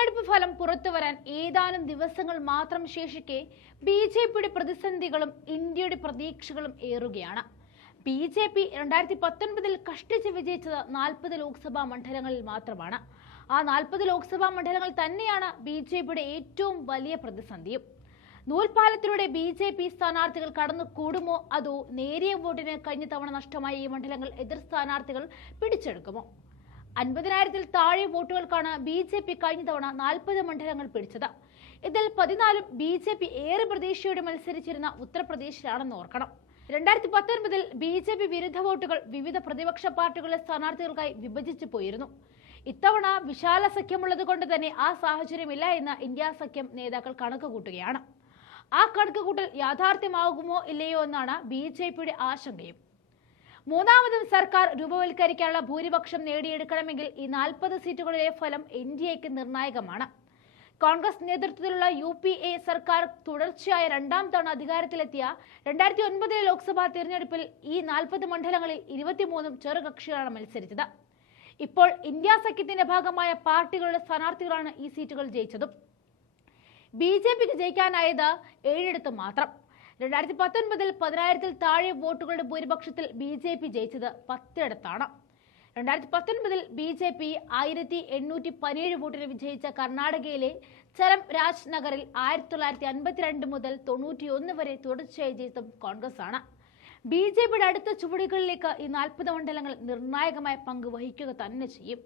തെരഞ്ഞെടുപ്പ് ഫലം പുറത്തുവരാൻ ഏതാനും ദിവസങ്ങൾ മാത്രം ശേഷിക്കെ ബി.ജെ.പിയുടെ പ്രതിസന്ധികളും ഇന്ത്യയുടെ പ്രതീക്ഷകളും ഏറുകയാണ്. ബി.ജെ.പി 2019 കഷ്ടിച്ച് വിജയിച്ചത് 40 ലോക്സഭാ മണ്ഡലങ്ങളിൽ മാത്രമാണ്. ആ 40 ലോക്സഭാ മണ്ഡലങ്ങൾ തന്നെയാണ് ബി.ജെ.പിയുടെ ഏറ്റവും വലിയ പ്രതിസന്ധിയും. നൂൽപാലത്തിലൂടെ ബി.ജെ.പി സ്ഥാനാർത്ഥികൾ കടന്നു കൂടുമോ, അതോ നേരിയ വോട്ടിന് കഴിഞ്ഞ തവണ നഷ്ടമായ ഈ മണ്ഡലങ്ങൾ എതിർ സ്ഥാനാർത്ഥികൾ പിടിച്ചെടുക്കുമോ? 50,000-ൽ താഴെ വോട്ടുകൾക്കാണ് ബി.ജെ.പി കഴിഞ്ഞ തവണ 40 മണ്ഡലങ്ങൾ പിടിച്ചത്. ഇതിൽ 14 ബി.ജെ.പി ഏറെ പ്രതീക്ഷയോടെ മത്സരിച്ചിരുന്ന ഉത്തർപ്രദേശിലാണെന്ന് ഓർക്കണം. 2019-ൽ ബി.ജെ.പി വിരുദ്ധ വോട്ടുകൾ വിവിധ പ്രതിപക്ഷ പാർട്ടികളുടെ സ്ഥാനാർത്ഥികൾക്കായി വിഭജിച്ചു പോയിരുന്നു. ഇത്തവണ വിശാല സഖ്യമുള്ളത് കൊണ്ട് തന്നെ ആ സാഹചര്യമില്ല എന്ന് ഇന്ത്യ സഖ്യം നേതാക്കൾ കണക്കുകൂട്ടുകയാണ്. ആ കണക്കുകൂട്ടൽ യാഥാർത്ഥ്യമാകുമോ ഇല്ലയോ എന്നാണ് ബി.ജെ.പിയുടെ ആശങ്കയും. മൂന്നാമതും സർക്കാർ രൂപവൽക്കരിക്കാനുള്ള ഭൂരിപക്ഷം നേടിയെടുക്കണമെങ്കിൽ ഈ 40 സീറ്റുകളിലെ ഫലം എൻ.ഡി.എക്ക് നിർണായകമാണ്. കോൺഗ്രസ് നേതൃത്വത്തിലുള്ള യു.പി.എ സർക്കാർ തുടർച്ചയായ രണ്ടാം തവണ അധികാരത്തിലെത്തിയ 2009 ലോക്സഭാ തിരഞ്ഞെടുപ്പിൽ ഈ 40 മണ്ഡലങ്ങളിൽ 23 ചെറുകക്ഷികളാണ് മത്സരിച്ചത്. ഇപ്പോൾ ഇന്ത്യ സഖ്യത്തിന്റെ ഭാഗമായ പാർട്ടികളുടെ സ്ഥാനാർത്ഥികളാണ് ഈ സീറ്റുകൾ ജയിച്ചതും. ബി.ജെ.പിക്ക് ജയിക്കാനായത് 7 മാത്രം. 2019-ൽ 10,000-ൽ താഴെ വോട്ടുകളുടെ ഭൂരിപക്ഷത്തിൽ ബി.ജെ.പി ജയിച്ചത് 10 2019-ൽ ബി.ജെ.പി 1,817 വോട്ടിന് വിജയിച്ച കർണാടകയിലെ ചരം രാജ് നഗറിൽ 1952 മുതൽ 91 വരെ തുടർച്ചയായി ജയിച്ചതും കോൺഗ്രസ് ആണ്. ബി.ജെ.പിയുടെ അടുത്ത ചുവടുകളിലേക്ക് ഈ 40 മണ്ഡലങ്ങൾ നിർണായകമായ പങ്ക് വഹിക്കുക തന്നെ ചെയ്യും.